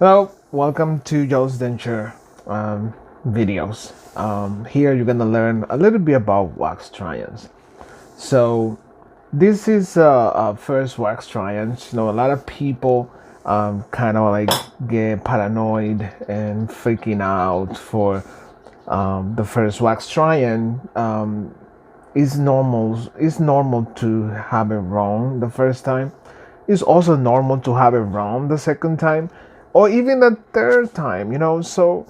Hello, welcome to Joe's Denture videos. Here you're gonna learn a little bit about wax try-ons. So this is a first wax try-ons. A lot of people kind of like get paranoid and freaking out for the first wax try-on. It's normal. It's normal to have it wrong the first time. It's also normal to have it wrong the second time, or even the third time. So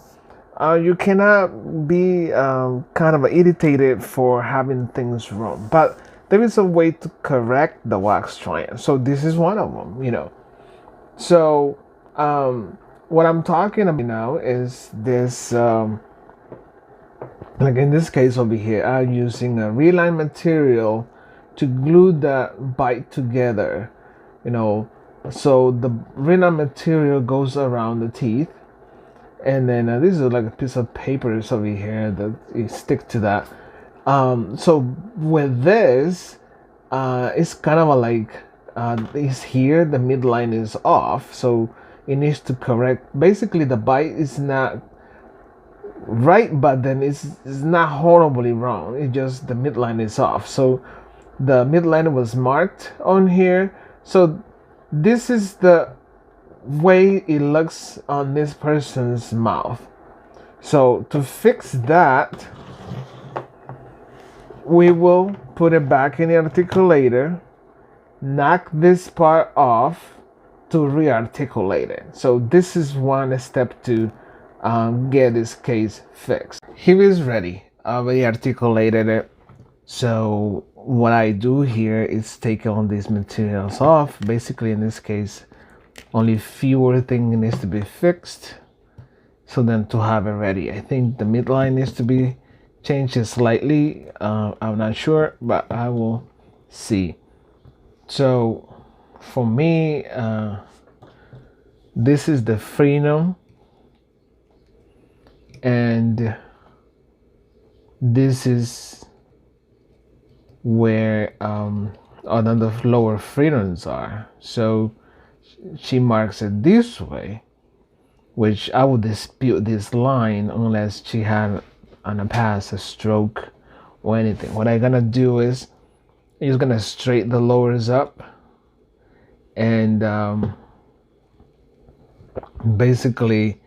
you cannot be kind of irritated for having things wrong. But there is a way to correct the wax triangle. So this is one of them. So what I'm talking about now is this. Like in this case over here, I'm using a reline material to glue the bite together, so the reline material goes around the teeth, and then this is like a piece of paper over here that you stick to that. So with this, it's kind of like is here the midline is off, so it needs to correct. Basically, the bite is not right, but then it's not horribly wrong. It's just the midline is off. So the midline was marked on here. So this is the way it looks on this person's mouth. So to fix that, we will put it back in the articulator, knock this part off to re-articulate it. So this is one step to get this case fixed. Here is ready. I already articulated it. So what I do here is take all these materials off. Basically, in this case, only fewer things needs to be fixed. So then to have it ready, I think the midline needs to be changed slightly. I'm not sure, but I will see. So for me, this is the frenum, and this is where the lower frenums are. So she marks it this way, which I would dispute this line unless she had on the past a stroke or anything. What I'm gonna do is I'm just gonna straighten the lowers up, and basically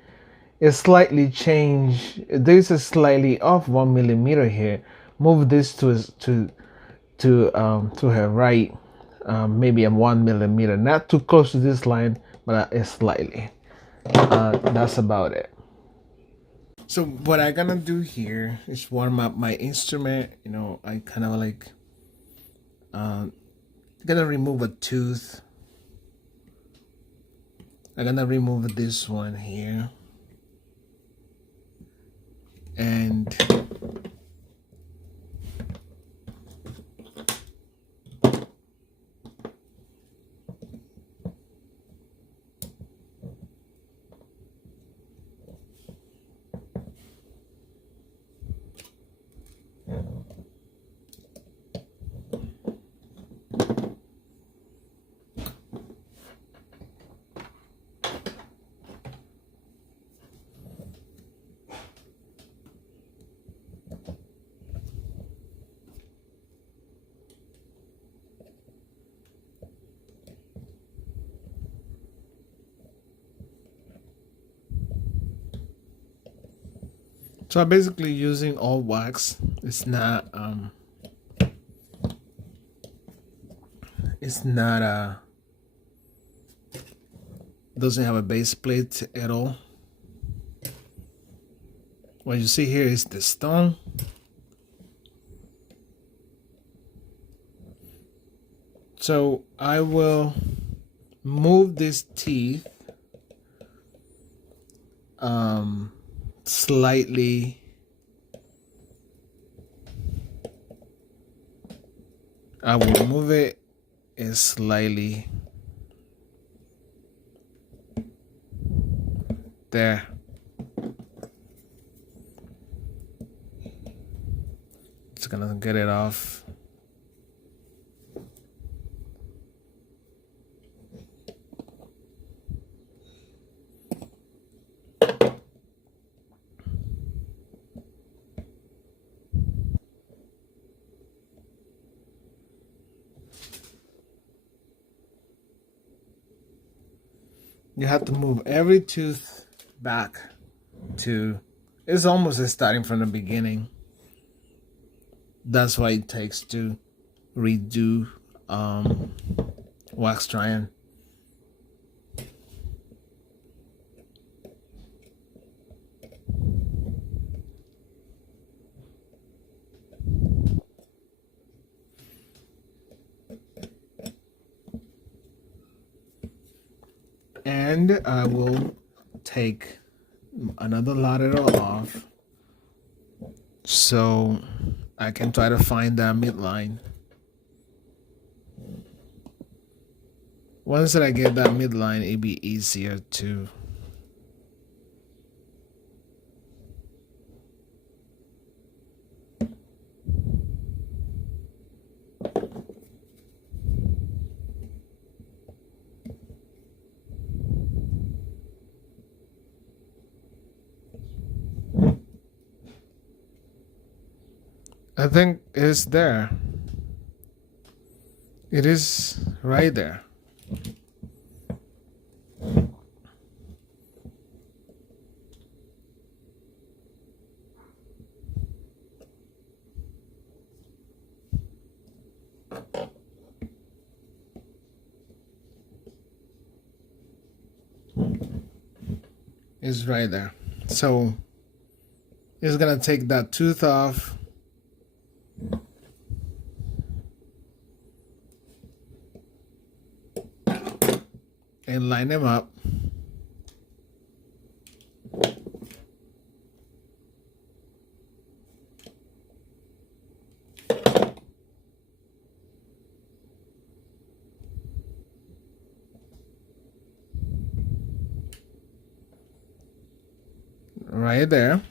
it's slightly change. This is slightly off 1 millimeter here. Move this to her right, maybe a 1 millimeter, not too close to this line, but it's slightly. That's about it. So what I'm gonna do here is warm up my instrument. I kind of like gonna remove a tooth. I'm gonna remove this one here, and so I'm basically using all wax. It's not doesn't have a base plate at all. What you see here is the stone. So I will move this teeth slightly. I will move it slightly there. It's gonna get it off. You have to move every tooth back to, it's almost starting from the beginning. That's why it takes to redo wax trying. And I will take another lateral off so I can try to find that midline. Once that I get that midline, it'll be easier to I think it's there. It is right there. It's right there. So it's gonna take that tooth off. And line them up. Right there.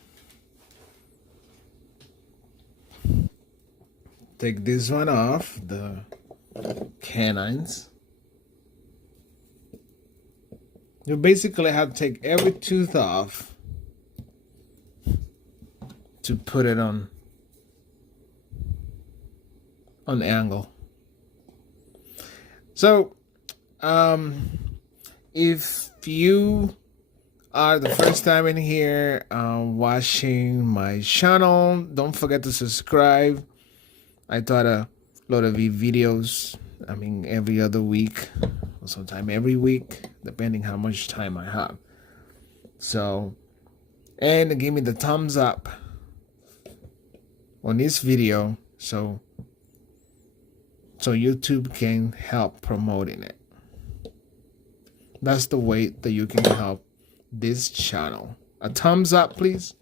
Take this one off, the canines. You basically have to take every tooth off to put it on angle. So if you are the first time in here watching my channel, don't forget to subscribe. I try to load of videos, I mean, every other week or sometime every week, depending how much time I have. So, and give me the thumbs up on this video so YouTube can help promoting it. That's the way that you can help this channel. A thumbs up, please.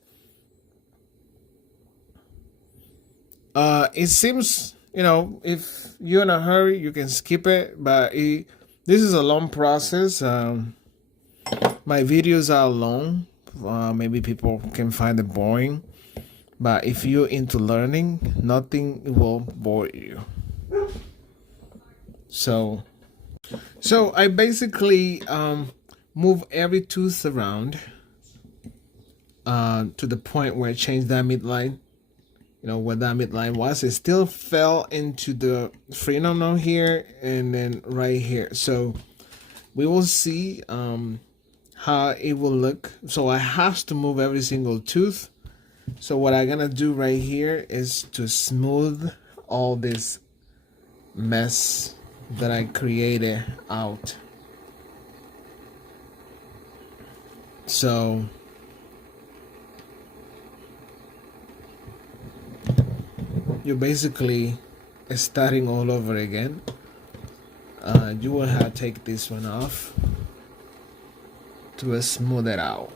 It seems, you know, if you're in a hurry, you can skip it, but this is a long process. My videos are long. Maybe people can find it boring, but if you're into learning, nothing will bore you. So I basically move every tooth around to the point where I change that midline. You know, where that midline was, it still fell into the frenum here and then right here. So we will see how it will look. So I have to move every single tooth. So what I'm gonna do right here is to smooth all this mess that I created out. So you're basically starting all over again. You will have to take this one off to smooth it out.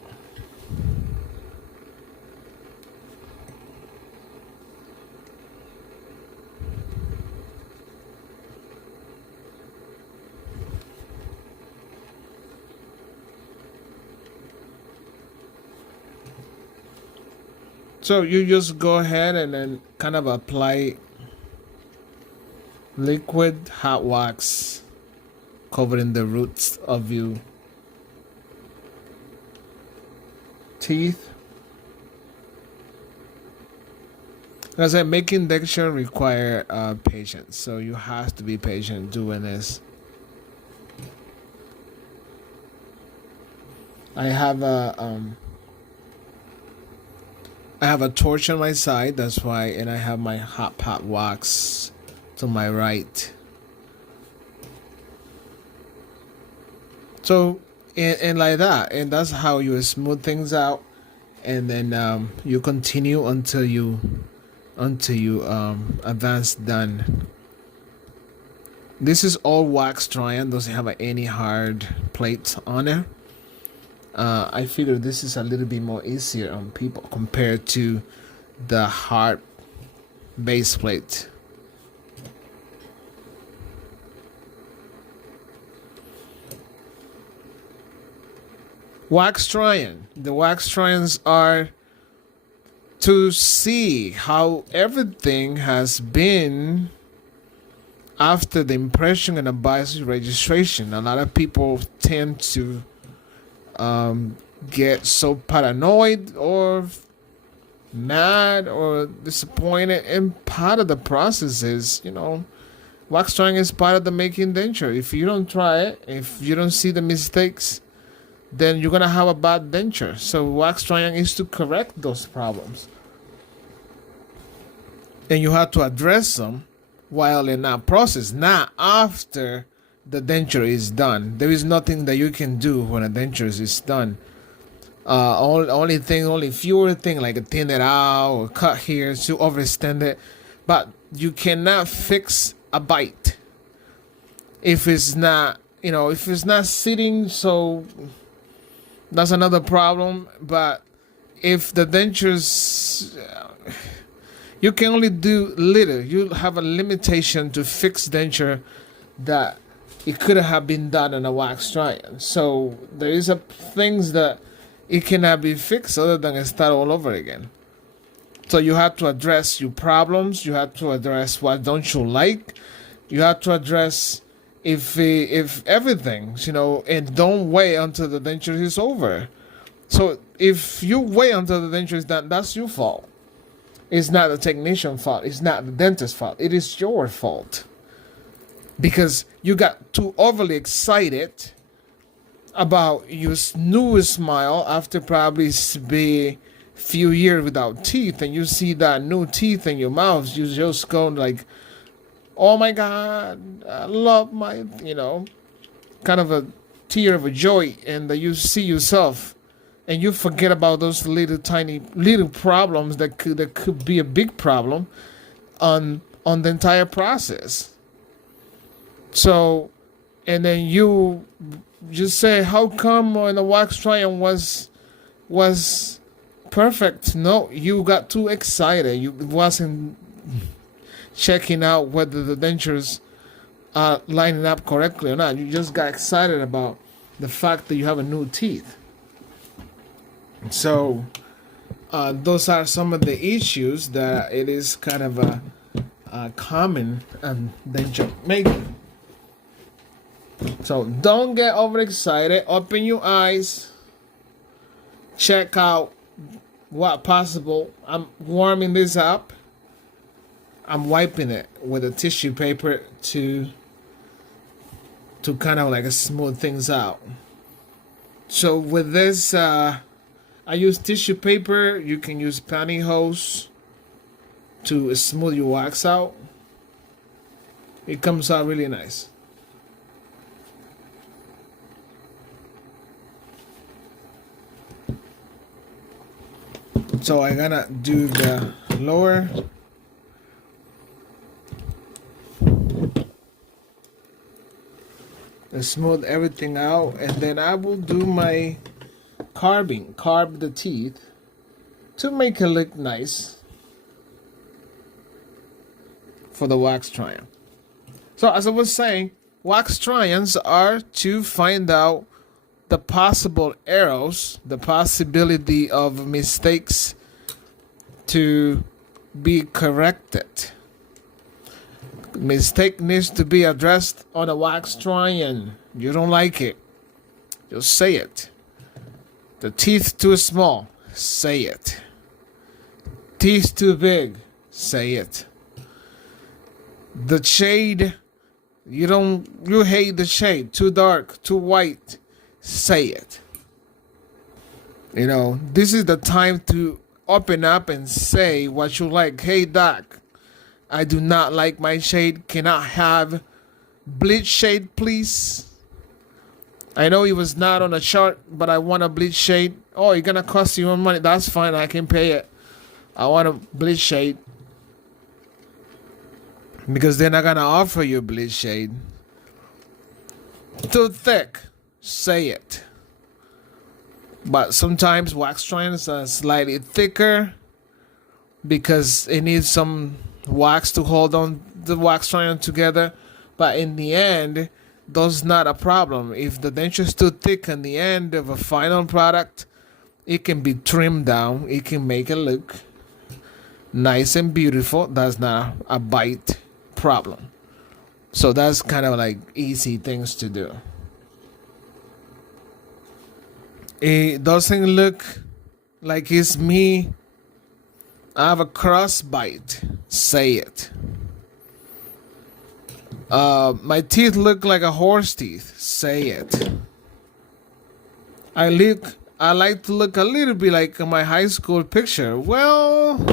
So you just go ahead and then kind of apply liquid hot wax covering the roots of your teeth. As I said, making denture require patience, so you have to be patient doing this. I have a torch on my side. That's why, and I have my hot pot wax to my right. So and like that, and that's how you smooth things out, and then you continue until you advance done. This is all wax Tryon, doesn't have any hard plates on it. I figure this is a little bit more easier on people compared to the hard base plate. Wax Tryon. The wax Tryons are to see how everything has been after the impression and advisory registration. A lot of people tend to get so paranoid or mad or disappointed, and part of the process is, wax trying is part of the making denture. If you don't try it, if you don't see the mistakes, then you're gonna have a bad denture. So wax trying is to correct those problems, and you have to address them while in that process, not after the denture is done. There is nothing that you can do when a denture is done. Only fewer thing like thin it out or cut here to overextend it, but you cannot fix a bite if it's not sitting. So that's another problem. But if the dentures, you can only do little. You have a limitation to fix denture that it could have been done in a wax Tryon. So there is things that it cannot be fixed other than start all over again. So you have to address your problems. You have to address what don't you like. You have to address if everything, and don't wait until the denture is over. So if you wait until the denture is done, that's your fault. It's not the technician's fault. It's not the dentist's fault. It is your fault. Because you got too overly excited about your new smile after probably be few years without teeth, and you see that new teeth in your mouth, you just go like, oh my God, I love my, kind of a tear of a joy, and that you see yourself, and you forget about those little problems that could be a big problem on the entire process. So, and then you just say, how come when the wax Tryon was perfect? No, you got too excited. You wasn't checking out whether the dentures are lining up correctly or not. You just got excited about the fact that you have a new teeth. So those are some of the issues that it is kind of a common denture making. So don't get overexcited. Open your eyes. Check out what possible. I'm warming this up. I'm wiping it with a tissue paper to kind of like smooth things out. So with this, I use tissue paper. You can use pantyhose to smooth your wax out. It comes out really nice. So I'm gonna do the lower. And smooth everything out, and then I will do my carb the teeth to make it look nice for the wax Tryon. So as I was saying, wax Tryons are to find out the possible errors, the possibility of mistakes to be corrected. Mistake needs to be addressed on a wax Tryon. You don't like it, just say it. The teeth too small, say it. Teeth too big, say it. The shade, you hate the shade, too dark, too white, say it. You know, this is the time to open up and say what you like. Hey, doc, I do not like my shade. Can I have bleach shade, please? I know it was not on the chart, but I want a bleach shade. Oh, it's gonna cost you more money. That's fine. I can pay it. I want a bleach shade. Because they're not gonna offer you bleach shade. Too thick. Say it. But sometimes wax strands are slightly thicker because it needs some wax to hold on the wax strand together. But in the end, that's not a problem. If the denture is too thick in the end of a final product, it can be trimmed down. It can make it look nice and beautiful. That's not a bite problem. So that's kind of like easy things to do. It doesn't look like it's me. I have a cross bite. Say it. My teeth look like a horse teeth. Say it. I like to look a little bit like my high school picture. Well,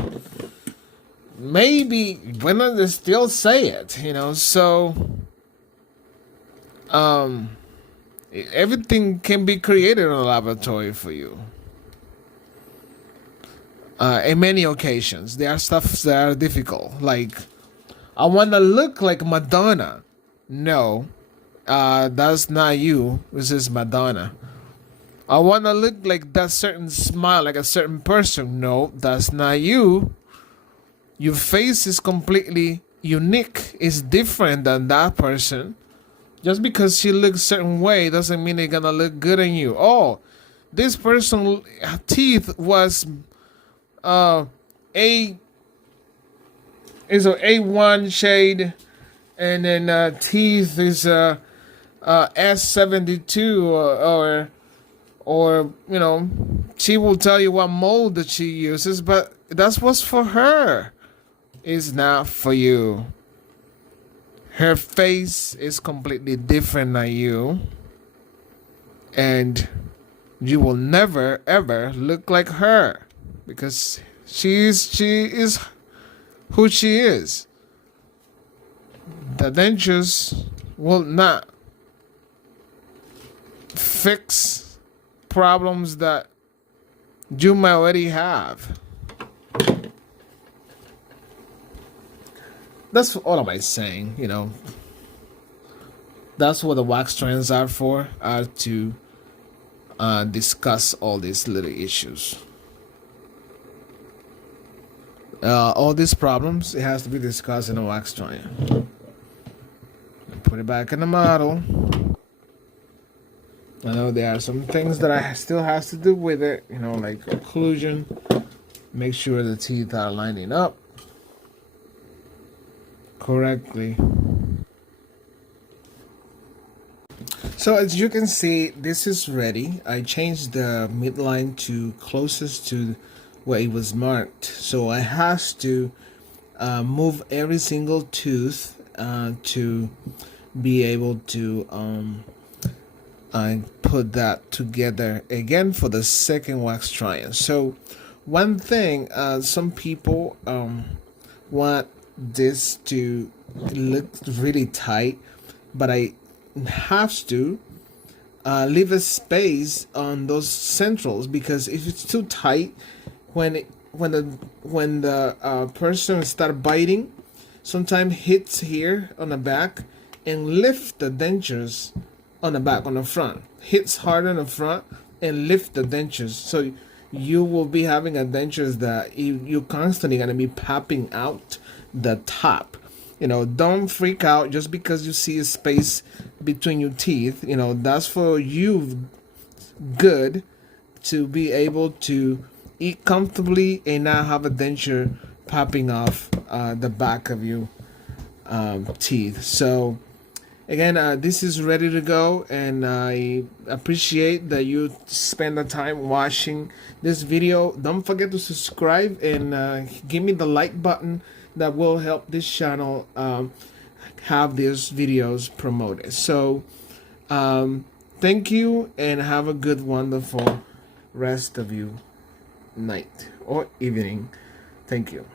maybe when they still say it, you know. So, everything can be created in a laboratory for you. In many occasions, there are stuff that are difficult. Like, I want to look like Madonna. No, that's not you. This is Madonna. I want to look like that certain smile, like a certain person. No, that's not you. Your face is completely unique. It's different than that person. Just because she looks a certain way doesn't mean they're gonna look good on you. Oh, this person's teeth was a A1 shade, and then teeth is S72 or you know, she will tell you what mold that she uses, but that's what's for her. It's not for you. Her face is completely different than you, and you will never ever look like her because she is who she is. The dentures will not fix problems that you might already have. That's all am I saying, you know. That's what the wax strands are for, are to discuss all these little issues. All these problems, it has to be discussed in a wax strand. Put it back in the model. I know there are some things that I still has to do with it, you know, like occlusion. Make sure the teeth are lining up correctly. So as you can see, this is ready. I changed the midline to closest to where it was marked. So I have to move every single tooth to be able to put that together again for the second wax triangle. So one thing, some people want this to look really tight, but I have to leave a space on those centrals, because if it's too tight, when the person start biting, sometimes hits here on the back and lift the dentures on the back, on the front, hits hard on the front and lift the dentures. So you will be having a dentures that you constantly gonna be popping out the top. You know, don't freak out just because you see a space between your teeth. You know, that's for you good to be able to eat comfortably and not have a denture popping off the back of your teeth. So again, this is ready to go, and I appreciate that you spend the time watching this video. Don't forget to subscribe and give me the like button. That will help this channel have these videos promoted. So thank you and have a good, wonderful rest of you night or evening. Thank you.